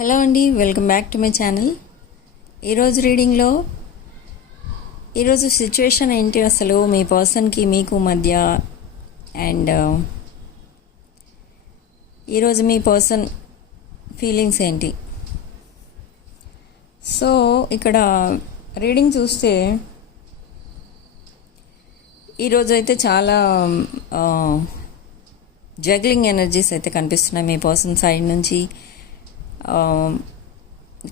Hello అండి welcome back to my channel. ఈరోజు రీడింగ్లో ఈరోజు సిచ్యువేషన్ ఏంటి అసలు? మీ పర్సన్కి మీకు మధ్య అండ్ ఈరోజు మీ పర్సన్ ఫీలింగ్స్ ఏంటి? సో ఇక్కడ రీడింగ్ చూస్తే ఈరోజు అయితే చాలా జగ్లింగ్ ఎనర్జీస్ అయితే కనిపిస్తున్నాయి మీ పర్సన్ సైడ్ నుంచి.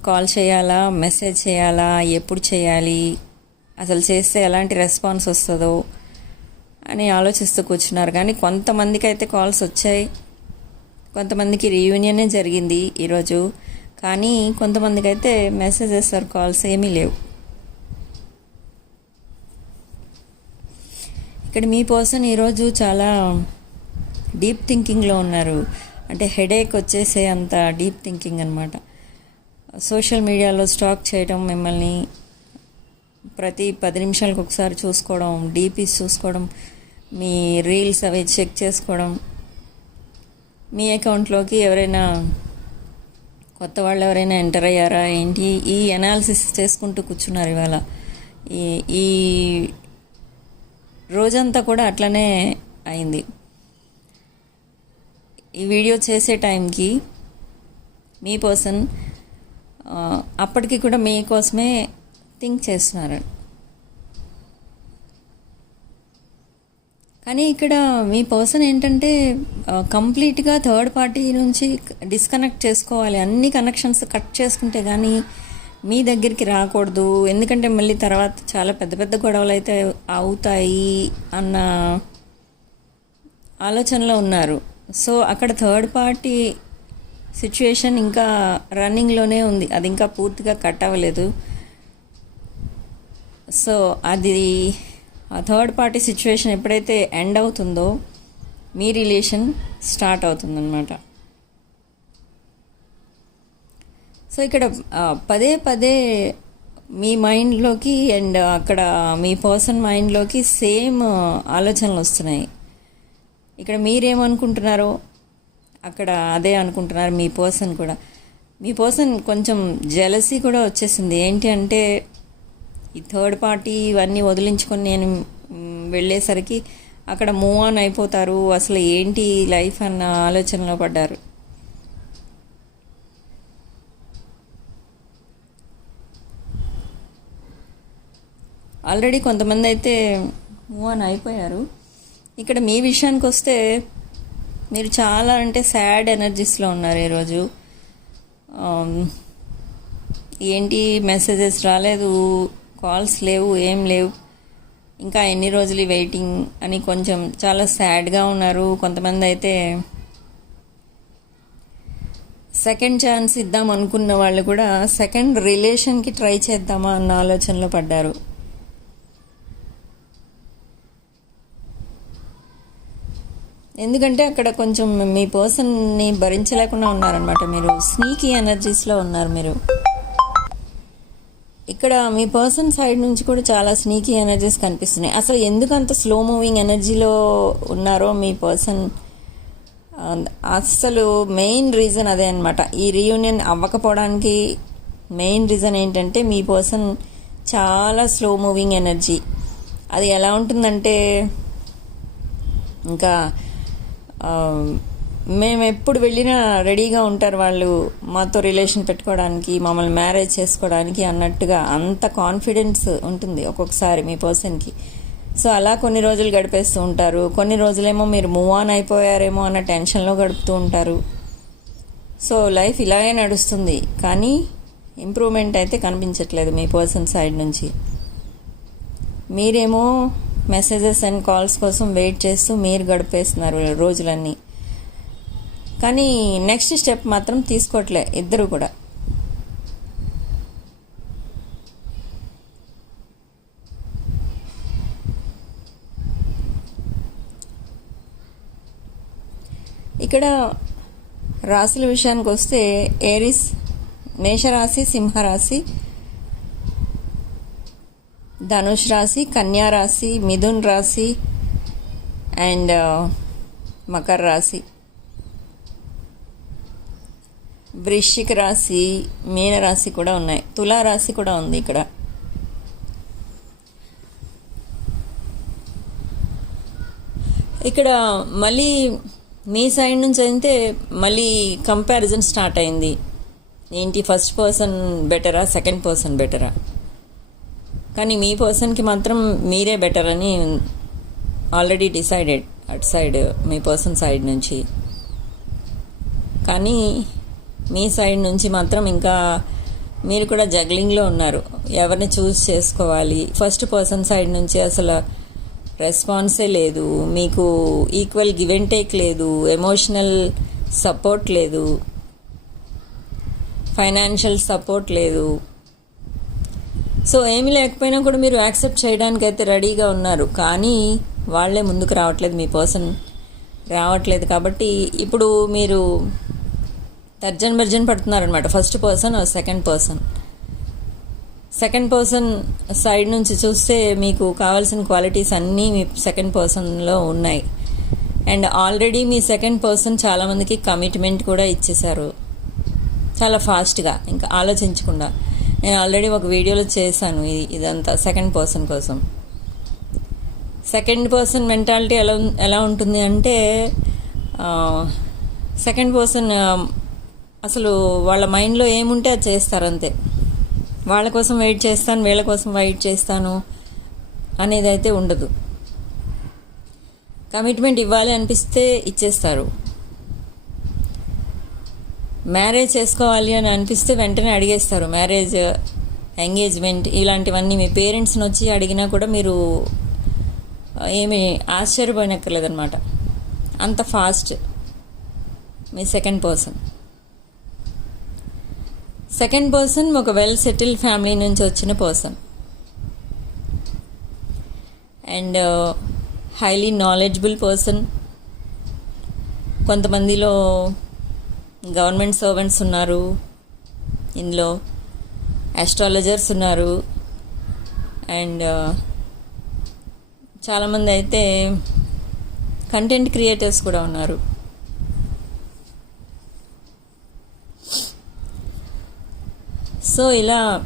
కాల్ చేయాలా? మెసేజ్ చేయాలా? ఎప్పుడు చేయాలి? అసలు చేస్తే ఎలాంటి రెస్పాన్స్ వస్తుందో అని ఆలోచిస్తూ కూర్చున్నారు. కానీ కొంతమందికి అయితే కాల్స్ వచ్చాయి. కొంతమందికి రీయూనియనే జరిగింది ఈరోజు. కానీ కొంతమందికి అయితే మెసేజెస్ ఆర్ కాల్స్ ఏమీ లేవు. ఇక్కడ మీ పర్సన్ ఈరోజు చాలా డీప్ థింకింగ్లో ఉన్నారు. అంటే హెడేక్ వచ్చేసే అంత డీప్ థింకింగ్ అనమాట సోషల్ మీడియాలో స్టాక్ చేయడం మిమ్మల్ని ప్రతి పది నిమిషాలకు ఒకసారి చూసుకోవడం డీపీస్ చూసుకోవడం మీ రీల్స్ అవి చెక్ చేసుకోవడం మీ అకౌంట్లోకి ఎవరైనా కొత్త వాళ్ళు ఎవరైనా ఎంటర్ అయ్యారా? ఏంటి? ఈ అనాలిసిస్ చేసుకుంటూ కూర్చున్నారు ఇవాళ. ఈ ఈ రోజంతా కూడా అట్లనే అయింది. ఈ వీడియో చేసే టైంకి మీ పర్సన్ అప్పటికి కూడా మీకోసమే థింక్ చేస్తున్నారు. కానీ ఇక్కడ మీ పర్సన్ ఏంటంటే కంప్లీట్గా థర్డ్ పార్టీ నుంచి డిస్కనెక్ట్ చేసుకోవాలి. అన్ని కనెక్షన్స్ కట్ చేసుకుంటే కానీ మీ దగ్గరికి రాకూడదు. ఎందుకంటే మళ్ళీ తర్వాత చాలా పెద్ద పెద్ద గొడవలు అయితే అవుతాయి అన్న ఆలోచనలో ఉన్నారు. సో అక్కడ థర్డ్ పార్టీ సిచ్యువేషన్ ఇంకా రన్నింగ్లోనే ఉంది. అది ఇంకా పూర్తిగా కట్ అవ్వలేదు. సో అది ఆ థర్డ్ పార్టీ సిచ్యువేషన్ ఎప్పుడైతే ఎండ్ అవుతుందో మీ రిలేషన్ స్టార్ట్ అవుతుందన్నమాట. సో ఇక్కడ పదే పదే మీ మైండ్లోకి అండ్ అక్కడ మీ పర్సన్ మైండ్లోకి సేమ్ ఆలోచనలు వస్తున్నాయి. ఇక్కడ మీరేమనుకుంటున్నారో అక్కడ అదే అనుకుంటున్నారు మీ పర్సన్ కూడా. మీ పర్సన్ కొంచెం జెలసీ కూడా వచ్చేసింది. ఏంటి అంటే ఈ థర్డ్ పార్టీ ఇవన్నీ వదిలించుకొని నేను వెళ్ళేసరికి అక్కడ మూవ్ ఆన్ అయిపోతారు. అసలు ఏంటి లైఫ్ అన్న ఆలోచనలో పడ్డారు. ఆల్రెడీ కొంతమంది అయితే మూవ్ ఆన్ అయిపోయారు. ఇక్కడ మీ విషయానికి వస్తే మీరు చాలా అంటే సాడ్ ఎనర్జీస్లో ఉన్నారు ఈరోజు. ఏంటి మెసేజెస్ రాలేదు కాల్స్ లేవు ఏం లేవు. ఇంకా ఎన్ని రోజులు వెయిటింగ్ అని కొంచెం చాలా సాడ్గా ఉన్నారు. కొంతమంది అయితే సెకండ్ ఛాన్స్ ఇద్దాం అనుకున్న వాళ్ళు కూడా సెకండ్ రిలేషన్కి ట్రై చేద్దామా అన్న ఆలోచనలో పడ్డారు. ఎందుకంటే అక్కడ కొంచెం మీ పర్సన్ని భరించలేకుండా ఉన్నారనమాట మీరు. స్నీకీ ఎనర్జీస్లో ఉన్నారు మీరు. ఇక్కడ మీ పర్సన్ సైడ్ నుంచి కూడా చాలా స్నీకీ ఎనర్జీస్ కనిపిస్తున్నాయి. అసలు ఎందుకు అంత స్లో మూవింగ్ ఎనర్జీలో ఉన్నారో మీ పర్సన్ అసలు మెయిన్ రీజన్ అదే అనమాట ఈ రీయూనియన్ అవ్వకపోవడానికి మెయిన్ రీజన్ ఏంటంటే మీ పర్సన్ చాలా స్లో మూవింగ్ ఎనర్జీ అది ఎలా ఉంటుందంటే ఇంకా మేము ఎప్పుడు వెళ్ళినా రెడీగా ఉంటారు వాళ్ళు మాతో రిలేషన్ పెట్టుకోవడానికి మమ్మల్ని మ్యారేజ్ చేసుకోవడానికి అన్నట్టుగా అంత కాన్ఫిడెన్స్ ఉంటుంది ఒక్కొక్కసారి మీ పర్సన్కి. సో అలా కొన్ని రోజులు గడిపేస్తూ ఉంటారు. కొన్ని రోజులేమో మీరు మూవ్ ఆన్ అయిపోయారేమో అన్న టెన్షన్లో గడుపుతూ ఉంటారు. సో లైఫ్ ఇలాగే నడుస్తుంది. కానీ ఇంప్రూవ్మెంట్ అయితే కనిపించట్లేదు మీ పర్సన్ సైడ్ నుంచి. మీరేమో మెసేజెస్ అండ్ కాల్స్ కోసం వెయిట్ చేస్తూ మీరు గడిపేస్తున్నారు రోజులన్నీ. కానీ నెక్స్ట్ స్టెప్ మాత్రం తీసుకోవట్లే ఇద్దరు కూడా. ఇక్కడ రాశుల విషయానికి వస్తే ఏరిస్ మేషరాశి సింహరాశి ధనుష్ రాశి కన్యా రాశి మిథున్ రాశి అండ్ మకర్ రాశి. వృశ్చిక రాశి మీన రాశి కూడా ఉన్నాయి. తులా రాశి కూడా ఉంది ఇక్కడ. ఇక్కడ మళ్ళీ మీ సైడ్ నుంచి అయితే మళ్ళీ కంపారిజన్ స్టార్ట్ అయింది. ఏంటి ఫస్ట్ పర్సన్ బెటరా సెకండ్ పర్సన్ బెటరా కానీ మీ పర్సన్కి మాత్రం మీరే బెటర్ అని ఆల్రెడీ డిసైడెడ్ అటు సైడ్ మీ పర్సన్ సైడ్ నుంచి. కానీ మీ సైడ్ నుంచి మాత్రం ఇంకా మీరు కూడా జగ్లింగ్లో ఉన్నారు. ఎవరిని చూస్ చేసుకోవాలి? ఫస్ట్ పర్సన్ సైడ్ నుంచి అసలు రెస్పాన్సే లేదు. మీకు ఈక్వల్ గివ్ అండ్ టేక్ లేదు. ఎమోషనల్ సపోర్ట్ లేదు. ఫైనాన్షియల్ సపోర్ట్ లేదు. సో ఏమీ లేకపోయినా కూడా మీరు యాక్సెప్ట్ చేయడానికి అయితే రెడీగా ఉన్నారు. కానీ వాళ్ళే ముందుకు రావట్లేదు మీ పర్సన్ రావట్లేదు కాబట్టి ఇప్పుడు మీరు తర్జన్ భర్జన్ పడుతున్నారనమాట first person second person. Second person side నుంచి చూస్తే మీకు కావాల్సిన క్వాలిటీస్ అన్నీ మీ సెకండ్ పర్సన్లో ఉన్నాయి. అండ్ ఆల్రెడీ మీ సెకండ్ పర్సన్ చాలామందికి కమిట్మెంట్ కూడా ఇచ్చేశారు. చాలా ఫాస్ట్గా ఇంకా ఆలోచించకుండా. నేను ఆల్రెడీ ఒక వీడియోలో చేశాను. ఇది ఇదంతా సెకండ్ పర్సన్ కోసం. సెకండ్ పర్సన్ మెంటాలిటీ ఎలా ఎలా ఉంటుంది అంటే సెకండ్ పర్సన్ అసలు వాళ్ళ మైండ్లో ఏముంటే అది చేస్తారు అంతే. వాళ్ళ కోసం వెయిట్ చేస్తాను వీళ్ళ కోసం వెయిట్ చేస్తాను అనేది అయితే ఉండదు. కమిట్మెంట్ ఇవ్వాలి అనిపిస్తే ఇచ్చేస్తారు. మ్యారేజ్ చేసుకోవాలి అని అనిపిస్తే వెంటనే అడిగేస్తారు. మ్యారేజ్ ఎంగేజ్మెంట్ ఇలాంటివన్నీ మీ పేరెంట్స్ని వచ్చి అడిగినా కూడా మీరు ఏమి ఆశ్చర్యపోయినక్కర్లేదన్నమాట. అంత ఫాస్ట్ మీ సెకండ్ పర్సన్. సెకండ్ పర్సన్ ఒక వెల్ సెటిల్ ఫ్యామిలీ నుంచి వచ్చిన person. And highly knowledgeable person. కొంతమందిలో గవర్నమెంట్ సర్వెంట్స్ ఉన్నారు. ఇందులో ఆస్ట్రాలజర్స్ ఉన్నారు. అండ్ చాలామంది అయితే కంటెంట్ క్రియేటర్స్ కూడా ఉన్నారు. సో ఇలా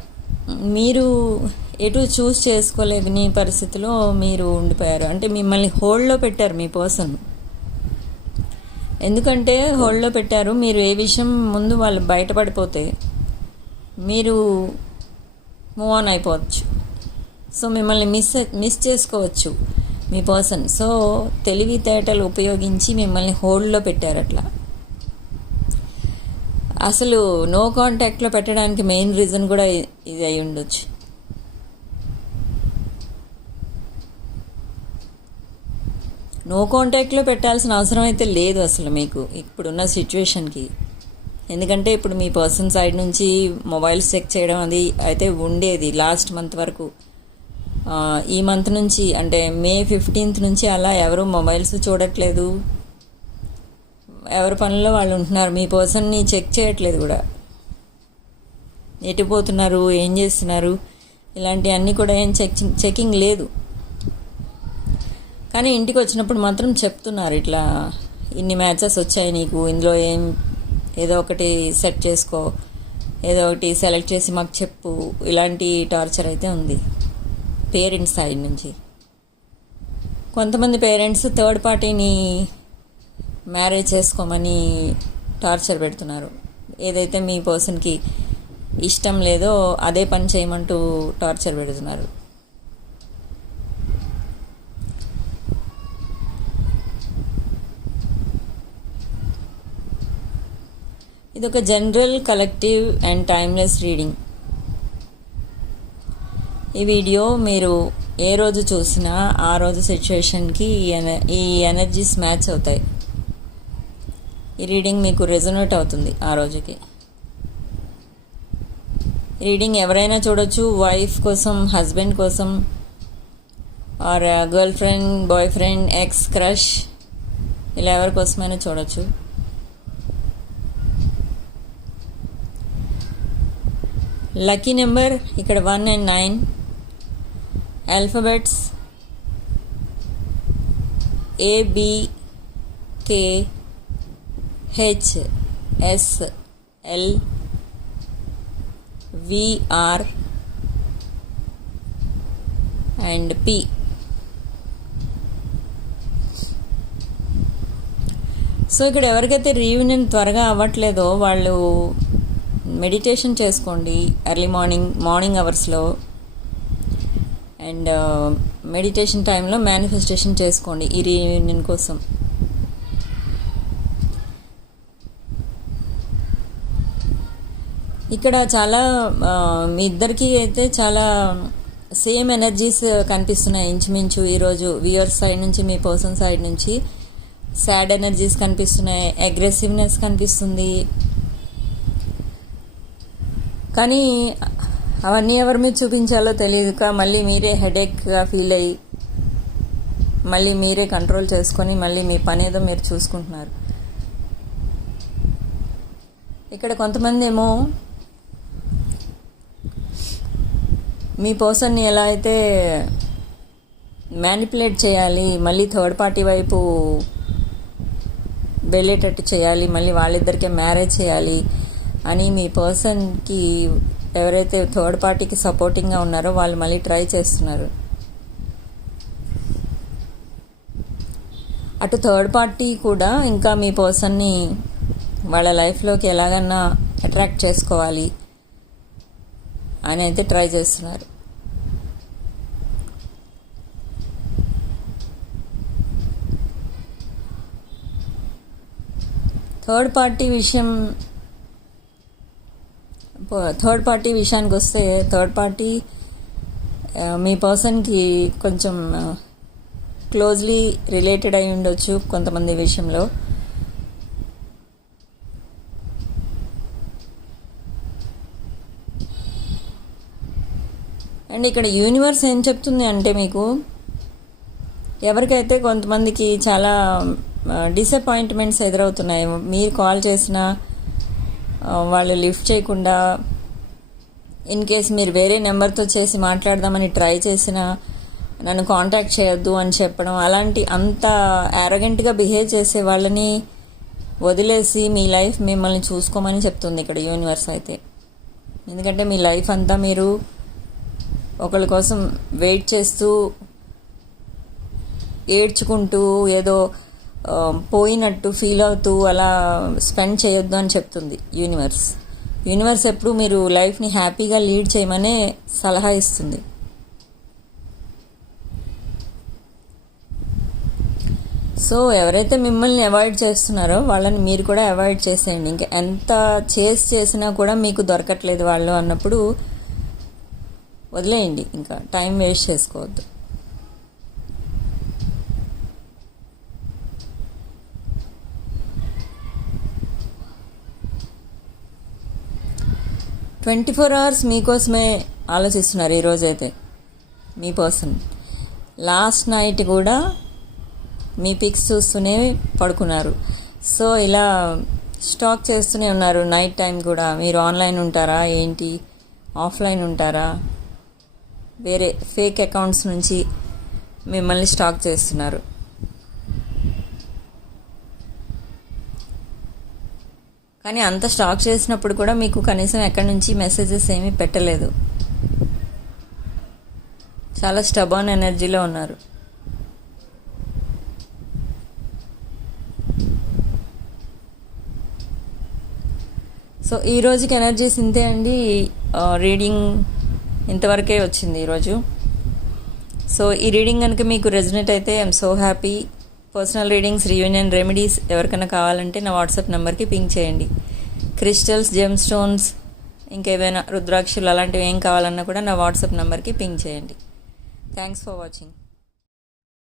మీరు ఎటు చూస్ చేసుకోలేని పరిస్థితిలో మీరు ఉండిపోయారు. అంటే మిమ్మల్ని హోల్డ్లో పెట్టారు మీ పర్సన్. ఎందుకంటే హోల్డ్లో పెట్టారు మీరు ఏ విషయం ముందు వాళ్ళు బయటపడిపోతే మీరు మూవ్ ఆన్ అయిపోవచ్చు. సో మిమ్మల్ని మిస్ మిస్ చేసుకోవచ్చు మీ పర్సన్ సో తెలివితేటలు ఉపయోగించి మిమ్మల్ని హోల్డ్లో పెట్టారు అట్లా. అసలు నో కాంటాక్ట్లో పెట్టడానికి మెయిన్ రీజన్ కూడా ఇది అయి ఉండొచ్చు నో కాంటాక్ట్లో పెట్టాల్సిన అవసరం అయితే లేదు అసలు మీకు ఇప్పుడున్న సిచ్యువేషన్కి ఎందుకంటే ఇప్పుడు మీ పర్సన్ సైడ్ నుంచి మొబైల్స్ చెక్ చేయడం అది అయితే ఉండేది లాస్ట్ మంత్ వరకు. ఈ మంత్ నుంచి అంటే మే ఫిఫ్టీన్త్ నుంచి అలా ఎవరు మొబైల్స్ చూడట్లేదు. ఎవరి పనుల్లో వాళ్ళు ఉంటున్నారు మీ పర్సన్ని చెక్ చేయట్లేదు కూడా. ఎటు పోతున్నారు ఏం చేస్తున్నారు ఇలాంటివన్నీ కూడా ఏం చెక్ చెకింగ్ లేదు. కానీ ఇంటికి వచ్చినప్పుడు మాత్రం చెప్తున్నారు ఇట్లా ఇన్ని మ్యాచెస్ వచ్చాయి నీకు ఇందులో ఏం ఏదో ఒకటి సెట్ చేసుకో ఏదో ఒకటి సెలెక్ట్ చేసి మాకు చెప్పు ఇలాంటి టార్చర్ అయితే ఉంది పేరెంట్స్ సైడ్ నుంచి. కొంతమంది పేరెంట్స్ థర్డ్ పార్టీని మ్యారేజ్ చేసుకోమని టార్చర్ పెడుతున్నారు. ఏదైతే మీ పర్సన్కి ఇష్టం లేదో అదే పని చేయమంటూ టార్చర్ పెడుతున్నారు. ఇది ఒక general collective and timeless reading. ఈ వీడియో మీరు ఏ రోజు చూసినా ఆ రోజు సిచ్యువేషన్కి ఈ ఎన- ఈ ఎనర్జీస్ మ్యాచ్ అవుతాయి. ఈ రీడింగ్ మీకు రెజొనేట్ అవుతుంది ఆ రోజుకి. రీడింగ్ ఎవరైనా చూడొచ్చు వైఫ్ కోసం హస్బెండ్ కోసం or girl friend boy friend ex crush ఇలా ఎవరి కోసమైనా చూడొచ్చు. లక్కీ నెంబర్ ఇక్కడ one and nine. Alphabets A B K H S L V R and P so ఇక్కడ ఎవరికైతే రీయూనియన్ త్వరగా అవ్వట్లేదో వాళ్ళు మెడిటేషన్ చేసుకోండి ఎర్లీ మార్నింగ్ మార్నింగ్ అవర్స్లో. అండ్ uh, మెడిటేషన్ టైంలో మేనిఫెస్టేషన్ చేసుకోండి ఈ రీయూనియన్ కోసం. ఇక్కడ చాలా uh, మీ ఇద్దరికి అయితే చాలా సేమ్ ఎనర్జీస్ కనిపిస్తున్నాయి ఇంచుమించు ఈరోజు వ్యూయర్స్ సైడ్ నుంచి మీ పర్సన్ సైడ్ నుంచి. సాడ్ ఎనర్జీస్ కనిపిస్తున్నాయి అగ్రెసివ్నెస్ కనిపిస్తుంది. కానీ అవన్నీ ఎవరి మీద చూపించాలో తెలియదుక మళ్ళీ మీరే హెడేక్గా ఫీల్ అయ్యి మళ్ళీ మీరే కంట్రోల్ చేసుకొని మళ్ళీ మీ పని ఏదో మీరు చూసుకుంటున్నారు. ఇక్కడ కొంతమంది ఏమో మీ పర్సన్ని ఎలా అయితే మ్యానిపులేట్ చేయాలి మళ్ళీ థర్డ్ పార్టీ వైపు వెళ్ళేటట్టు చేయాలి మళ్ళీ వాళ్ళిద్దరికే మ్యారేజ్ చేయాలి అని మీ పర్సన్కి ఎవరైతే థర్డ్ పార్టీకి సపోర్టింగ్గా ఉన్నారో వాళ్ళు మళ్ళీ ట్రై చేస్తున్నారు. అటు థర్డ్ పార్టీ కూడా ఇంకా మీ పర్సన్ని వాళ్ళ లైఫ్లోకి ఎలాగన్నా అట్రాక్ట్ చేసుకోవాలి అని అయితే ట్రై చేస్తున్నారు. థర్డ్ పార్టీ విషయం థర్డ్ పార్టీ విషయానికి వస్తే థర్డ్ పార్టీ మీ పర్సన్కి కొంచెం క్లోజ్లీ రిలేటెడ్ అయి ఉండొచ్చు కొంతమంది విషయంలో. అండ్ ఇక్కడ యూనివర్స్ ఏం చెప్తుంది అంటే మీకు ఎవరికైతే కొంతమందికి చాలా డిసప్పాయింట్మెంట్స్ ఎదురవుతున్నాయి మీరు కాల్ చేసినా వాళ్ళు లిఫ్ట్ చేయకుండా ఇన్ కేస్ మీరు వేరే నెంబర్తో చేసి మాట్లాడదామని ట్రై చేసినా నన్ను కాంటాక్ట్ చేయొద్దు అని చెప్పడం అలాంటి అంత యారగెంట్గా బిహేవ్ చేసే వాళ్ళని వదిలేసి మీ లైఫ్ మిమ్మల్ని చూసుకోమని చెప్తుంది ఇక్కడ యూనివర్స్ అయితే. ఎందుకంటే మీ లైఫ్ అంతా మీరు ఒకరి కోసం వెయిట్ చేస్తూ ఏడ్చుకుంటూ ఏదో పోయినట్టు ఫీల్ అవుతూ అలా స్పెండ్ చేయొద్దు అని చెప్తుంది యూనివర్స్ యూనివర్స్ ఎప్పుడు మీరు లైఫ్ని హ్యాపీగా లీడ్ చేయమనే సలహా ఇస్తుంది. సో ఎవరైతే మిమ్మల్ని అవాయిడ్ చేస్తున్నారో వాళ్ళని మీరు కూడా అవాయిడ్ చేసేయండి. ఇంకా ఎంత చేసి చేసినా కూడా మీకు దొరకట్లేదు వాళ్ళు అన్నప్పుడు వదిలేయండి. ఇంకా టైం వేస్ట్ చేసుకోవద్దు. ట్వంటీ ఫోర్ అవర్స్ మీకోసమే ఆలోచిస్తున్నారు ఈరోజైతే. మీ పర్సన్. లాస్ట్ నైట్ కూడా మీ పిక్స్ చూస్తూనే పడుకున్నారు. సో ఇలా స్టాక్ చేస్తూనే ఉన్నారు. నైట్ టైం కూడా. మీరు ఆన్లైన్ ఉంటారా? ఏంటి? ఆఫ్లైన్ ఉంటారా? వేరే ఫేక్ అకౌంట్స్ నుంచి మిమ్మల్ని స్టాక్ చేస్తున్నారు. కానీ అంత స్టాక్ చేసినప్పుడు కూడా మీకు కనీసం ఎక్కడి నుంచి మెసేజెస్ ఏమీ పెట్టలేదు. చాలా స్టబాన్ ఎనర్జీలో ఉన్నారు. సో ఈ రోజుకి ఎనర్జీస్ ఇంతే అండి. రీడింగ్ ఇంతవరకే వచ్చింది ఈరోజు సో ఈ రీడింగ్ కనుక మీకు రెజినేట్ అయితే I'm so happy. Personal readings reunion remedies ఎవరికైనా కావాలంటే నా వాట్సాప్ నెంబర్కి పింక్ చేయండి. క్రిస్టల్స్ జెమ్ స్టోన్స్ ఇంకేమైనా రుద్రాక్షలు అలాంటివి ఏం కావాలన్నా కూడా నా వాట్సాప్ నెంబర్కి పింక్ చేయండి. Thanks for watching